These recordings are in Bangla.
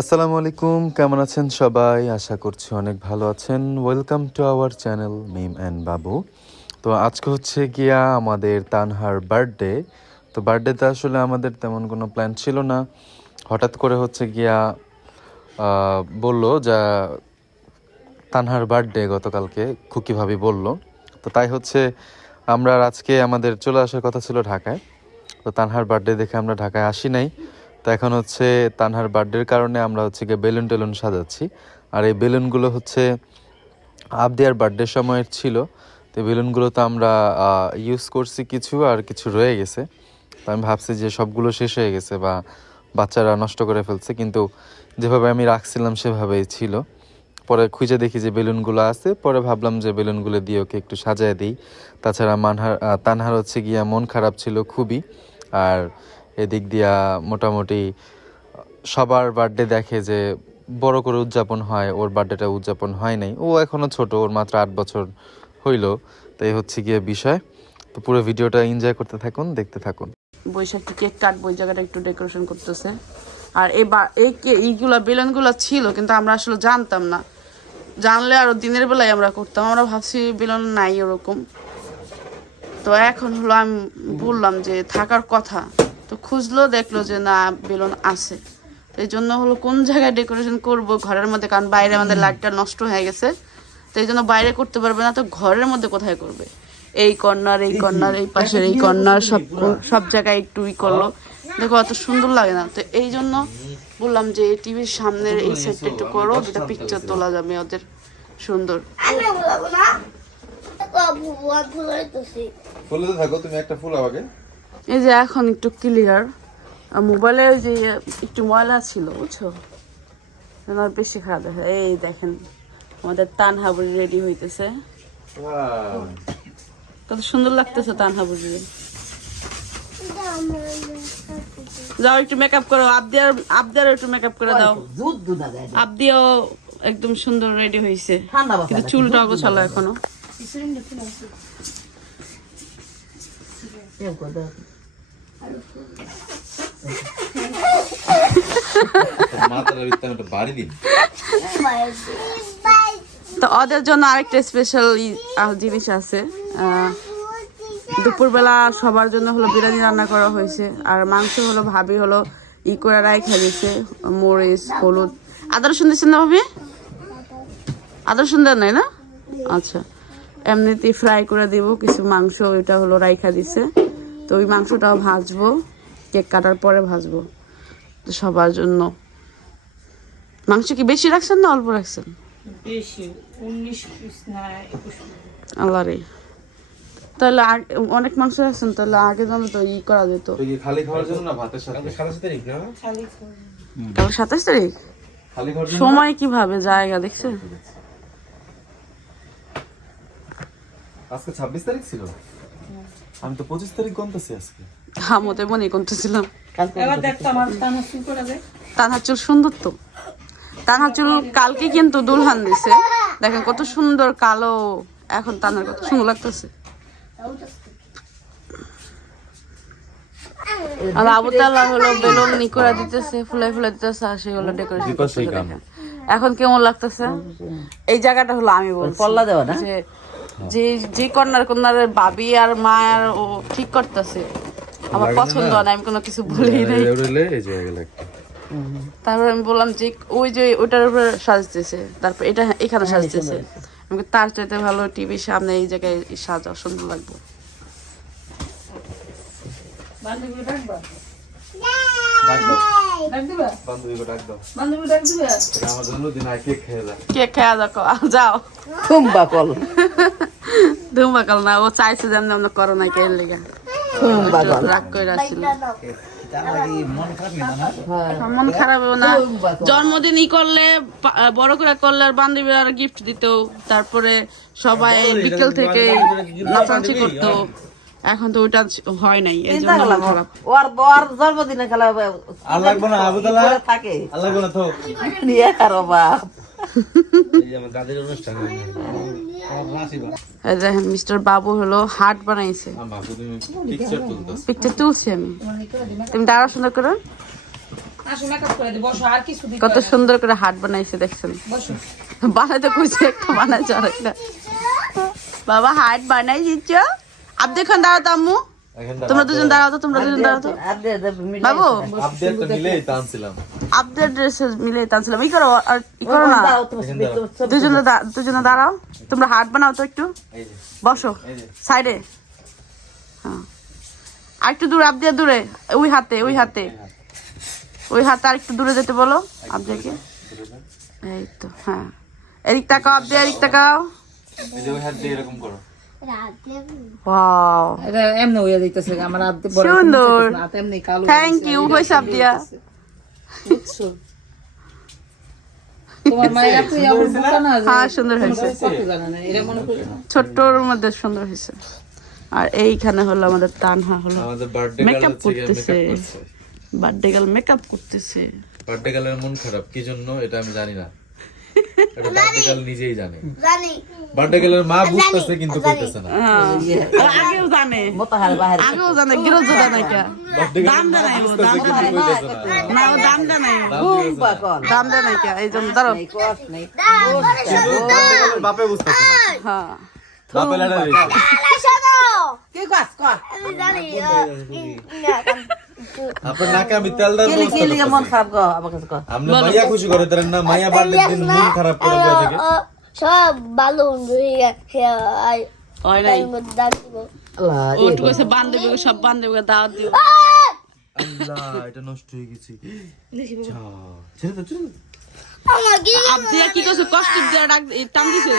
আসসালামু আলাইকুম, কেমন আছেন সবাই? আশা করছি অনেক ভালো আছেন। Welcome to our channel Mim and Babu তো আজকে হচ্ছে গিয়া আমাদের তানহার বার্থডে তো বার্থডেতে আসলে আমাদের তেমন কোনো প্ল্যান ছিল না। হঠাৎ করে হচ্ছে গিয়া বলল যা তানহার বার্থডে গতকালকে, খুকি ভাবি বলল। তো তাই হচ্ছে আমরা আজকে আমাদের চলে আসার কথা ছিল ঢাকায়। তো তানহার বার্থডে দেখে আমরা ঢাকায় আসি নাই। তো এখন হচ্ছে তানহার বার্থডের কারণে আমরা হচ্ছে গিয়ে বেলুন টেলুন সাজাচ্ছি। আর এই বেলুনগুলো হচ্ছে আবদিয়ার বার্থডে সময়ের ছিল। তো বেলুনগুলো তো আমরা ইউজ করছি কিছু আর কিছু রয়ে গেছে। তো আমি ভাবছি যে সবগুলো শেষ হয়ে গেছে বা বাচ্চারা নষ্ট করে ফেলছে। কিন্তু যেভাবে আমি রাখছিলাম সেভাবেই ছিল। পরে খুঁজে দেখি যে বেলুনগুলো আছে। পরে ভাবলাম যে বেলুনগুলো দিয়ে ওকে একটু সাজায় দিই। তাছাড়া মানহার তানহার হচ্ছে গিয়া মন খারাপ ছিল খুবই। আর এদিক দিয়া মোটামুটি সবার বার্থডে দেখে যে বড় করে উদযাপন হয়, ওর বার্থডেটা উদযাপন হয় নাই। ও এখনও ছোট, ওর মাত্র আট বছর হইল। তাই হচ্ছে গিয়ে বিষয়। তো পুরো ভিডিওটা এনজয় করতে থাকুন, দেখতে থাকুন। বৈশাখী কেক কাটবো ওই জায়গাটা একটু ডেকোরেশন করতেছে। আর বা, এই এইগুলা বেলুনগুলো ছিল, কিন্তু আমরা আসলে জানতাম না। জানলে আরও দিনের বেলায় আমরা করতাম, আমরা ভাবছি বেলুন নাই ওরকম। তো এখন হলো আমি বললাম যে থাকার কথা। তো খুঁজলো দেখল যে না বেলুন আছে। তো এই জন্য হলো কোন জায়গায় ডেকোরেশন করব ঘরের মধ্যে? কারণ বাইরে আমাদের লাইটটা নষ্ট হয়ে গেছে। তো এই জন্য বাইরে করতে পারবে না তো ঘরের মধ্যে কোথায় করবে? এই কর্নার এই কর্নার এই পাশের এই কর্নার সব সব জায়গায় একটু ই করল। দেখো অত সুন্দর লাগে না। তো এই জন্য বললাম যে এই টিভির সামনের এই সাইডটা একটু করো যেটা পিকচার তোলা যাবে ওদের সুন্দর। ফুলে তো থাকো তুমি একটা ফুল আমাকে। এই যে এখন একটু ক্লিয়ার আর মোবাইলে যে একটু ময়লা ছিল বুঝছ? বেশি খারাপ দেখা এই দেখেন আমাদের তান হাবুড়ি রেডি হইতেছে। কত সুন্দর লাগতেছে তান হাবুড়ি যাও একটু মেকআপ করো। আবদিয়ার আবদিয়ার একটু মেকআপ করে দাও। আবদিও একদম সুন্দর রেডি হয়েছে কিন্তু চুলটা গোছালো এখনও। এরকম করে মাথার ভিতরে একটা বাড়ি দিন তো ওদের জন্য আরেকটা স্পেশাল জিনিস আছে? দুপুরবেলা সবার জন্য হলো বিরিয়ানি রান্না করা হয়েছে আর মাংস হলো ভাবি হলো ই করে রাইখা দিয়েছে মরিচ হলুদ। আদা রসুন দিচ্ছেন না ভাবি? আদা রসুন দেন নাই না? আচ্ছা। এমনিতেই ফ্রাই করে দিব কিছু মাংস এটা হলো রাইখা দিছে। তো ওই মাংসটাও ভাজবো কেক কাটার পরে ভাজবো তো সবার জন্য। মাংস কি বেশি রাখছেন না অল্প রাখছেন? বেশি না একুশ আল্লাহ রে। তাহলে আগ- অনেক মাংস রাখছেন তাহলে আগে জানো তো ই করা যেত। কি খালি খাওয়ার জন্য না ভাতের সাথে? খালি কাল সাতাশ তারিখ। খালি খাওয়ার জন্য সময় কীভাবে? জায়গা দেখছেন? আজকে ছাব্বিশ তারিখ ছিল? আমি তো পঁচিশ তারিখ গন্তাছি আজকে। আমতে মনে করতেছিলাম। এবার দেখতো আমার টানা শুরু করে দে তানহার চুল সুন্দর তো। তানহার চুল কালকে কিন্তু দুলহান দিছে। দেখেন কত সুন্দর কালো এখন তানার কত সুন্দর লাগতেছে। আর আবু হলো বেলুন নিকরা দিতেছে ফুলাই ফুলাই দিতেছে আর সে ডেকোরেশন এখন কেমন লাগতেছে? এই জায়গাটা হলো আমি বলছি। পল্লা দেওয়া না? যে যে যে কন্যার কন্যার বাবি আর মা আর ও ঠিক করতেছে। আমার পছন্দ হয় না আমি কোনো কিছু বলি নাই। এউরেলে এই যে গেলে একটা তারপর আমি বললাম যে ওই যে ওইটার উপরে সাজতেছে। তারপর এটা এখানে সাজতেছে। আমি তার চাইতে ভালো টিভির সামনে এই জায়গায় সাজাও সুন্দর লাগবে। বান্ধবী ডাকবা ডাক দাও ডাক দিবা বান্ধবীকে ডাক দাও। বান্ধবী ডাক দিবা? এটা আমার জন্মদিন আয় কেক খেয়ে যা। কে খেয়া দেখো যাও। খুম্বা কল। ধুমবাকাল না ও চাইছে যে আমরা আমরা করোনা কে লেগে। খুম্বা রাগ করে রাখছিল মন খারাপ না। জন্মদিন ই করলে বড় করে করলে আর বান্ধবীরা আর গিফট দিত তারপরে সবাই বিকেল থেকে নাচানাচি করতো। এখন তো ওটা হয় নাই এই জন্য খারাপ। ওর বর জন্মদিনে খেলা আর লাগবো না আবুদালা থাকে। আর লাগবো না তো নিয়ে আর বাপ। দাদির অনুষ্ঠান এই দেখেন মিস্টার বাবু হলো হাট বানাইছে। বাবু তুমি পিকচার তুলছি আমি। তুমি দাঁড়া সুন্দর করে। কত সুন্দর করে হাট বানাইছে দেখছেন? বসো। বানাইতে কইছে একটা বানাইছে আর একটা বাবা হাট বানাই দিচ্ছ? আপ দেখুন দাঁড়াও তো আম্মু। তোমরা দুজন দাঁড়াও তো তোমরা দুজন দাঁড়াও তো। বাবু। আপডেট ড্রেসে মিলে টানছিলাম। ই করো আর ই করো না। দুজনে দুজনে। দাঁড়াও। তোমরা হাট বানাও তো একটু। বসো। সাইডে। হ্যাঁ। আর একটু দূরে আবদিয়া দূরে। ওই হাতে ওই হাতে। ওই হাতে আর একটু দূরে যেতে বলো। আবদিয়াকে এই তো হ্যাঁ। এদিক তাকাও আবদিয়া এদিক তাকাও। ওই হাত দিয়ে এরকম করো। এটা এমনি হইয়া যাইতেছে আমার হাত সুন্দর। হাত এমনি কালো থ্যাংক ইউ হয়েছে আবদিয়া বুঝছ? তোমার মায়ের এত এমন বোকা না যে হ্যাঁ মনে ছোট্টর মধ্যে সুন্দর হয়েছে। আর এইখানে হলো আমাদের তানহা হলো। হচ্ছে করতেছে। বার্থডে গার্ল মেকআপ করতেছে। বার্থডে গার্লের মন খারাপ কি জন্য? এটা আমি জানি না। এটা বার্থডে গার্ল নিজেই জানে জানি বার্থডে গার্লের মা বুঝতেছে কিন্তু করতেছে না হ্যাঁ ও আগেও জানে মতো হার বাহির আগেও জানে গিরজ জানে কে বার্থডে দাম গার্লের মা জানাই ও দাম বুঝতেছে কিন্তু জানাই কইতেছে না না ও দাম জানাই ও। দাম খুব দিয়েছে না। পাগল দাম জানাই কে এই জন্য ধরো নেই কষ্ট নেই কিন্তু বার্থডে গার্লের বাপে বুঝতেছে না হ্যাঁ বাপে লাড়া রয়েছে আরে শোনো কি কাজ কর। আমি জানি আপনার নাকে আমি তেল দেওয়ার কেলি কেলি মন খারাপ গো আমার কাছে কর। আপনি মাইয়া খুশি করে দেন না মাইয়া বার্থডে দিন মন খারাপ করে দেওয়া থেকে। সব ভালো হয়ে গেছে হয় নাই। আল্লাহ ও কইছে বান্ধবী সব বান্ধবীকে দাওয়াত দিও আল্লাহ এটা নষ্ট হয়ে গেছে। ছেড়ে দাও, ছেড়ে দাও। আবদিয়া কি কষ্ট দিয়া ডাক টান দিছে?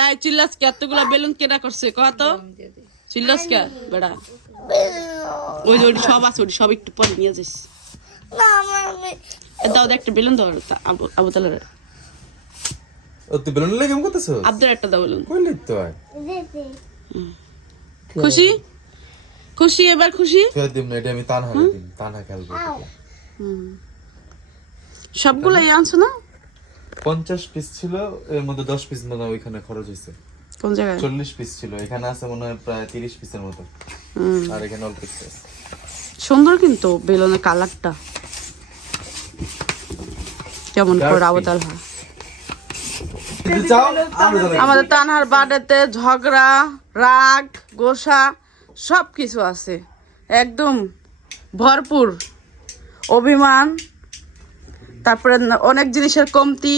এই চিল্লাস কে এতগুলা বেলুন কেডা করছে? কহ তো? চিল্লাস কে? বেড়া। ওই যে সব আছে ওই সব একটু পরে নিয়ে যাইস। দাও দে একটা বেলুন দাও তা- আবু আবু ও তুই বেলুন লেগে কেমন করতেছ আবদের একটা দাও বেলুন। কই লিখতে হয়? খুশি? খুশি এবার খুশি? ফেরত দিম না এটা আমি তানহা দিম। তানহা খেলব। সবগুলাই আনছো না? পঞ্চাশ পিস ছিল এর মধ্যে দশ পিস মনে হয় ওইখানে খরচ হয়েছে কোন জায়গায়? চল্লিশ পিস ছিল এখানে আছে মনে হয় প্রায় তিরিশ পিসের মতো। আর এখানে অল্প পিস সুন্দর কিন্তু বেলুনের কালারটা। কেমন করে জানাই আমাদের তানহার বাড়িতে ঝগড়া রাগ গোসা সব কিছু আছে। একদম ভরপুর অভিমান। তারপরে অনেক জিনিসের কমতি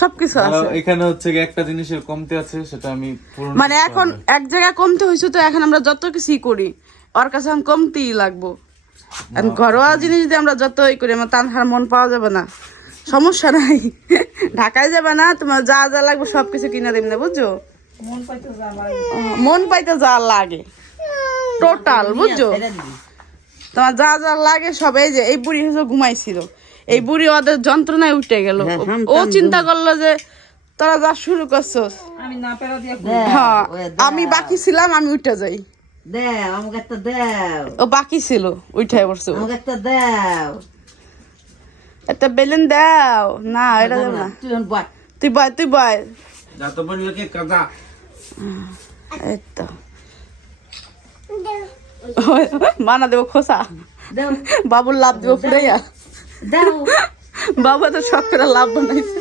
সব কিছু আছে। এখানে হচ্ছে একটা জিনিসের কমতি আছে সেটা আমি পূরণ মানে এখন এক জায়গায় কমতি হয়েছে তো এখন আমরা যত কিছুই করি ওর কাছে এখন কমতিই লাগবো। এখন ঘরোয়া জিনিস যদি আমরা যতই করি আমার তানহার মন পাওয়া যাবে না। সমস্যা নাই। ঢাকায় যাবে না তোমার যা যা লাগবে সব কিছু কিনে দেব না বুঝছ? মন পাইতে যা আমার মন পাইতে যা লাগে। টোটাল বুঝছ? তোমার যা যা লাগে সব এই যে এই বুড়ি ঘুমাইছিল। এই বুড়ি ওদের যন্ত্রণায় উঠে গেল। ও চিন্তা করল যে তোরা যা শুরু করছস। আমি না পেরা দিয়ে হ্যাঁ আমি বাকি ছিলাম আমি উঠে যাই। ও বাকি ছিল উঠে পড়ছে একটা বেলুন দাও। না এটা দেব না। তুই বয়। তুই বয় তুই বয়। যা তো বলি লোকে কাজা এই তো মানা দেবো খোসা। বাবুর লাভ দেবো ফুটাইয়া। বাবু এত শখ করে লাভ বানাইছে।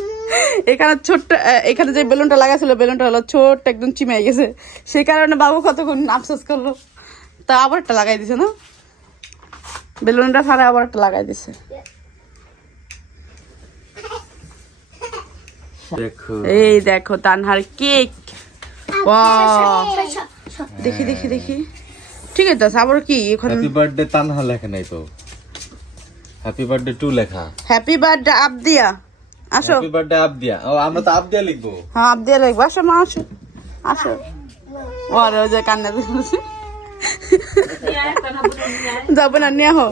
এখানে ছোট্ট এখানে যে বেলুনটা লাগাছিল বেলুনটা হলো ছোট্ট একদম চিমাই গেছে। সেই কারণে বাবু কতক্ষণ আফসোস করল। তা আবার একটা লাগাই দিছে না? বেলুনটা ছাড়া আবার একটা লাগাই দিছে। এই দেখো তানহার কেক। দেখি দেখি দেখি। ঠিক আছে আবার কি? এখন হ্যাপি বার্থডে তানহা লেখা নাই তো। হ্যাপি বার্থডে টু লেখা হ্যাপি বার্থডে আবদিয়া আসো হ্যাপি বার্থডে আবদিয়া ও আমরা তো আবদিয়া লিখব। হ্যাঁ আবদিয়া লাগবে আসো মা আসো। আসো। ওরে ওই যে কান্না দিচ্ছে যাবে না নিয়ে হো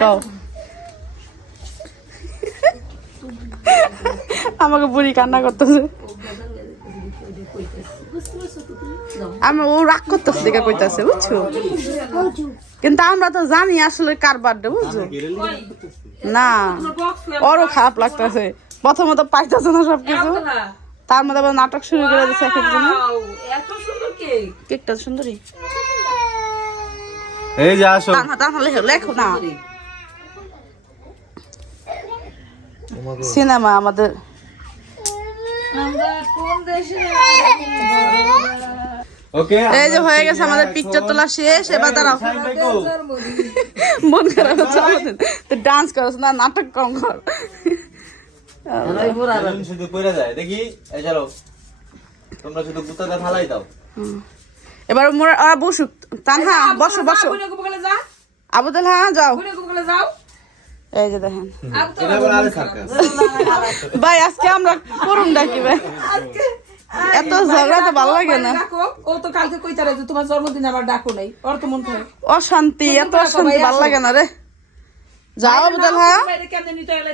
তো আমাকে বুড়ি কান্না করতেছে। আমি ও রাগ করতেছে দেখে কইতাছে বুঝছ? কিন্তু আমরা তো জানি আসলে কার বার্থডে বুঝছ? না ওরও খারাপ লাগতেছে। প্রথমত পাইতেছে না সবকিছু। তার মধ্যে আবার নাটক শুরু করে দিচ্ছে এক একজন। এত সুন্দর কেক কেকটা সুন্দরী। এই যে আসো। টানা টানা লেখো লেখো না। সিনেমা আমাদের। আমরা কোন দেশে এই যে হয়ে গেছে আমাদের পিকচার তোলা শেষ এবার দাঁড়াও মন খারাপ হচ্ছে আমাদের তো ডান্স করো না নাটক কম কর ওই বুড়া শুধু পড়ে যায় দেখি এই চলো তোমরা শুধু কুত্তাটা ফালাই দাও এবার মোরা ওরা বসুক তানহা বসো বসো আবুদুল হ্যাঁ যাও যাও এই যে দেখেন ভাই আজকে আমরা করুন ডাকি ভাই এত ঝগড়া তো ভালো লাগে না। ও তো কালকে কইতারে যে তোমার জন্মদিন আবার ডাকো নাই ওর তো মন খারাপ অশান্তি এত অশান্তি ভালো লাগে না রে। যাও আবুদুল হ্যাঁ?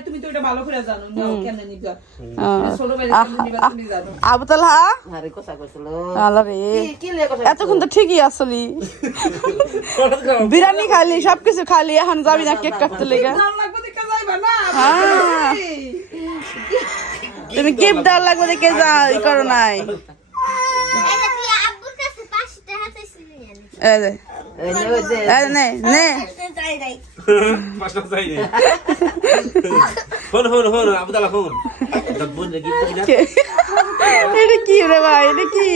তুমি তো এটা ভালো করে জানো নাও কেমনে নিবা। আবুদুল হ্যাঁ? আরে কথা কইছিল রে। এতক্ষণ তো ঠিকই আসলি। বিরিয়ানি খালি সবকিছু খালি এখন যাবি না কেক কাটতে লেগে। লাগবে দেখা যাইবা না হ্যাঁ। তুমি গিফট দেওয়ার লাগবে দেখে যা ই করো নাই। কে- রে ভাই? এটা কি?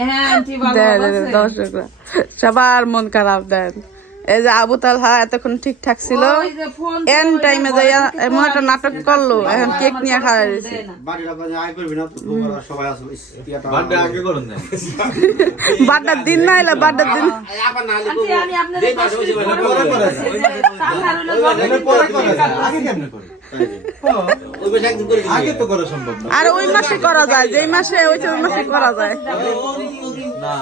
হ্যাঁ দর্শকরা সবার মন খারাপ দেন। এই যে আবু তালহা এতক্ষণ ঠিকঠাক ছিল। এন টাইমে যাইয়া এমন একটা নাটক করল এখন কেক নিয়ে খাওয়া দিয়েছে বাড্ডার দিন না এলে বাড্ডার দিন। আর ওই মাসে করা যায় যেই মাসে ওই ওই মাসে করা যায়। না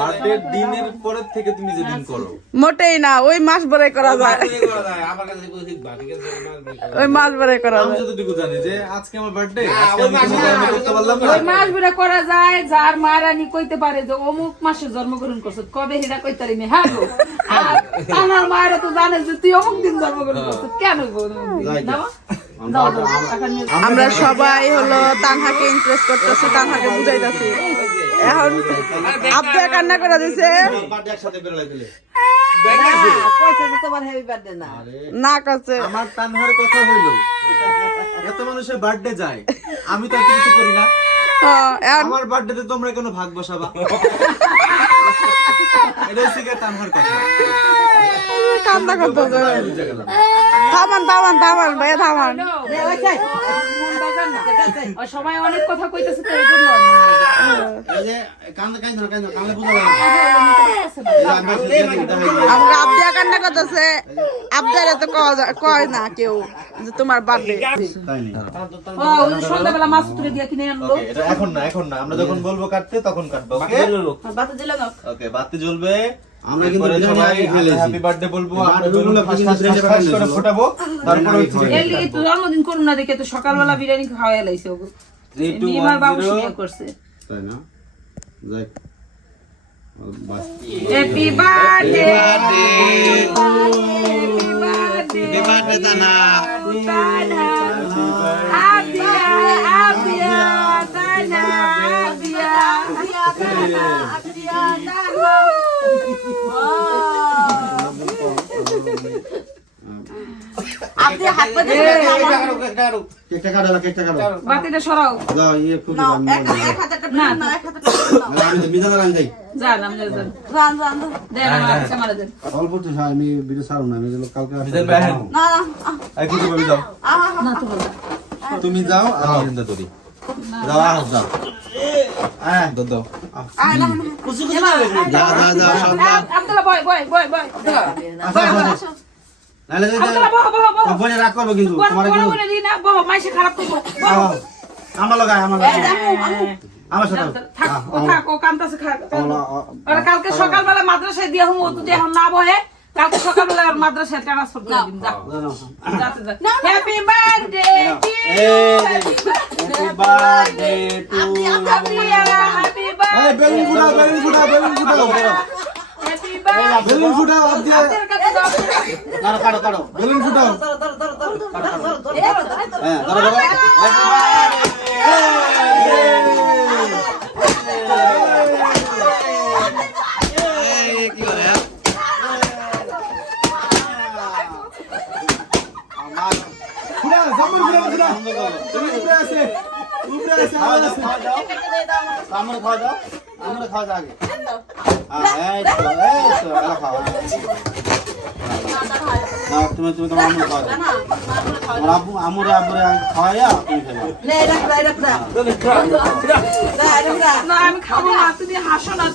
বার্থডে দিনের পরের থেকে তুমি যেদিন করো। মোটেই না ওই মাস ভরে করা যায়। আমার কাছে ওই মাস ভরে করা আমি যতটুকু জানি যে আজকে আমার বার্থডে হ্যাঁ, ওই মাসে করা যায়। যার মারানি কইতে পারে যে অমুক মাসে জন্মগ্রহণ করছ কবে হেডা কইতে পারি না হ্যাঁ গো। আমার মায়েরা তো জানে যে তুই অমুক দিন জন্মগ্রহণ করছ কেন গো না আমরা সবাই হলো তানহাকে ইমপ্রেস করতেছি তানহাকে বুঝাইতেছি। এখন আব্বা কান্না করে দিছে। না না কাছে আমার তানহার কথা হইল। এত মানুষের বার্থডে যায় আমি তো কিছু করি না। আমার বার্থডেতে তোমরা কোনো ভাগ বসাবা? এটা গিয়ে তানহার কথা। কান্না করতেছে। বুঝে থামান থামান থামান ভাইয়া থামান। বাজার না। আর অনেক কথা কইতেছে তো এই জন্য মন। এই যে কান্দে কান্দে না কান্দে কান্দে বুঝা। আমরা আবদা কান্না করতেছে। আবদারে তো কয় না কেউ যে তোমার বার্থডে তাই নি ও সন্ধ্যাবেলা মাছ তুলে দিয়ে কিনে আনলো। এখন না এখন না। আমরা যখন বলব কাটতে তখন কাটবো ওকে বাতা দিলে ওকে বাতি জ্বলবে। আমরা কিন্তু সবাই। হ্যাপি বার্থডে বলব করে ফোটাবো তারপরে তো জন্মদিন করুন না দেখে তো সকালবেলা বিরিয়ানি খাওয়াই লাইছে one, বাবু. শুনিয়ে করছে। তাই না? যাই বাস হ্যাপি বার্থডে কেকটা কাটো কেকটা কাটো বাতিটা সরাও যাও ইয়ে খুব আমি না আমি তো মিজান রান যাই যান আমি যান দেন আমার ক্যামেরা দেন অল্প তো সার আমি ভিডিও ছাড়ো না আমি যেগুলো কালকে আসলে মিজান ভাই, হ্যাঁ। এই কিছু ভাবি যাও না তো বলো তুমি যাও আর আমি চিন্তা করি যাও আস যাও হ্যাঁ দাও দাও যা যা যা সব যা আব্দুল্লাহ বয় বয় বয় বয় আসো বহ বহ বলে রাগ করব কিন্তু তোমার কিন্তু খারাপ করব আহ, আমার লগায় আমার আমার সাথে। কালকে সকালবেলা মাদ্রাসায় দিয়ে হুম তুই এখন না বহে। কালকে সকালবেলা মাদ্রাসায় ট্রান্সফার করে দিন যা happy birthday happy birthday to happy birthday balloon ফুটাও বেলুন ফুটাও বেলুন ফুটাও হ্যাপি বার্থডে বেলুন ফুটাও আর দিয়ে কাছে দাও কাটো কাটো কাটো বেলুন ফুটাও ধরো ধরো ধরো হ্যাঁ ধরো ধরো ঘুরা, জামুন ঘুরা, ঘুরা। তুমি উপরে আছে, উপরে আছে, খাওয়া আওয়াজ দাও আছে। খাওয়া দাও আমরা খাওয়া দাও আমরা খাওয়া দাও আগে হাসবা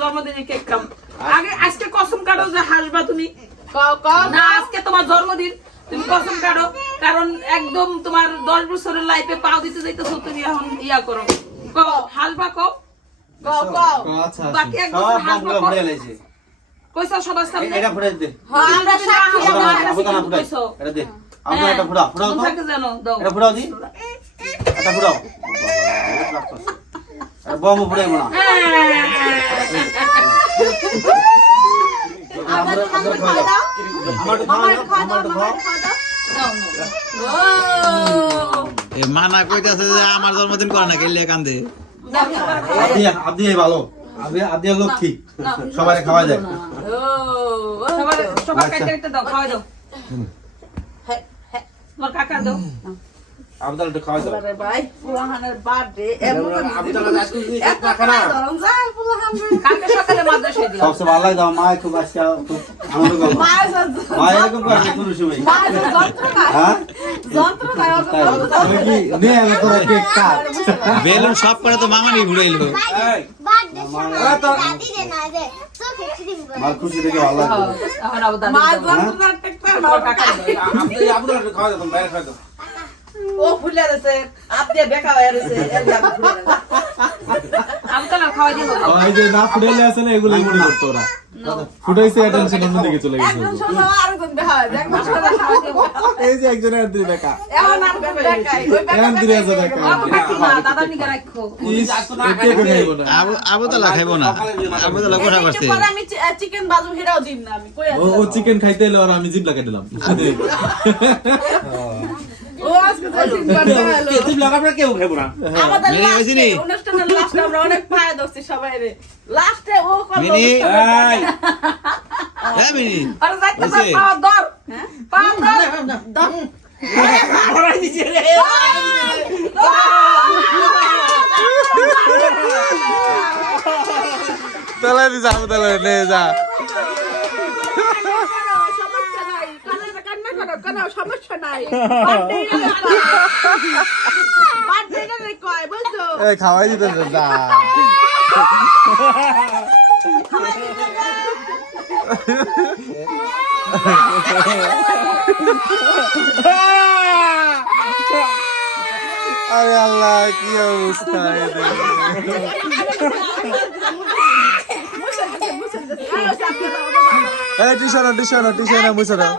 জন্মদিনে কেক খাব আগে আজকে কসম কাটো যে হাসবা তুমি না আজকে তোমার জন্মদিন তুমি কসম কাটো কারণ একদম তোমার দশ বছরের লাইফে পাও দিতে যাইতেছো তুমি এখন ইয়া করো কও হাসবা কও আচ্ছা, বাকি এক সব বছর হাসবা বমগুলো কও ফুটে লাইছে। কইছো সবার সামনে? এটা ফুটে দে। আমরা সাক্ষী আবুদানা আমার কাছে আবুদানা কইছো। এটা দে। আবুদানা এটা ফুটাও ফুটাও তো। থাকে জানো দাও। এটা ফুটাও দি। এটা ফুটাও। এটা বম ফুটাইবো না আমরা আমরা খাওয়া দাও আমারটা খাওয়া দাও। আমারটা খাও এ মানা কইতাছে যে আমার জন্মদিন করে না গেলে কান্দে? আদি আদি ভালো। আদি আদি লক্ষ্মী সবাই খাওয়া যায়। সবার সবার কাটতে কাটতে দাও খাওয়াই দাও। তোমার কাকা দাও। আবদাল একটু খাওয়া দাও। ভাই পুরাহানের বার্থডে আবদাল আজকে একটা খানা কালকে সকালে মাদ্রাসায় দিলাম। সবচেয়ে ভালো লাগে মা খুব আজকে খুব আনন্দ করল মা এরকম করে কোনো সময়। হ্যাঁ? বেলুন সব করে তো মামানি ঘুরে মার খুশি দেখে ভালো লাগল। ও ফুলে আছে আপনি বেকা হয়ে দিব ওই যে না ফুটাইলে আছে না, এগুলোই মনে করতো ওরা। ফুটাইছে, attention অন্যদিকে চলে গেছে। এই যে দিয়ে। এরম দিয়ে আছে দেখা। বাবু রাখো দাদা নিকে রাখো। খাইবো না। করছে? আমি চিকেন বাজু হিরাও দিন না আমি। কই ও ও চিকেন খাইতে এলো আর আমি জিভ লাগাই দিলাম। ও আজকে চিকেন বাজু হলো। তুমি লাগাবে কেউ খাইবো না? আমাদের গেছি নি? লাস্টে অনুষ্ঠানের লাস্টে আমরা অনেক পায়ে ধরছি সবাই রে। লাস্টে ও কত এই হ্যাঁ দি যাব তালা নে যা সমস্যা নাই কানে করো কোনো সমস্যা নাই। এ খাওয়াই দিতেছে যা। আরে আল্লাহ কি অবস্থা এই টিশানো টিশানো টিশানো দাও।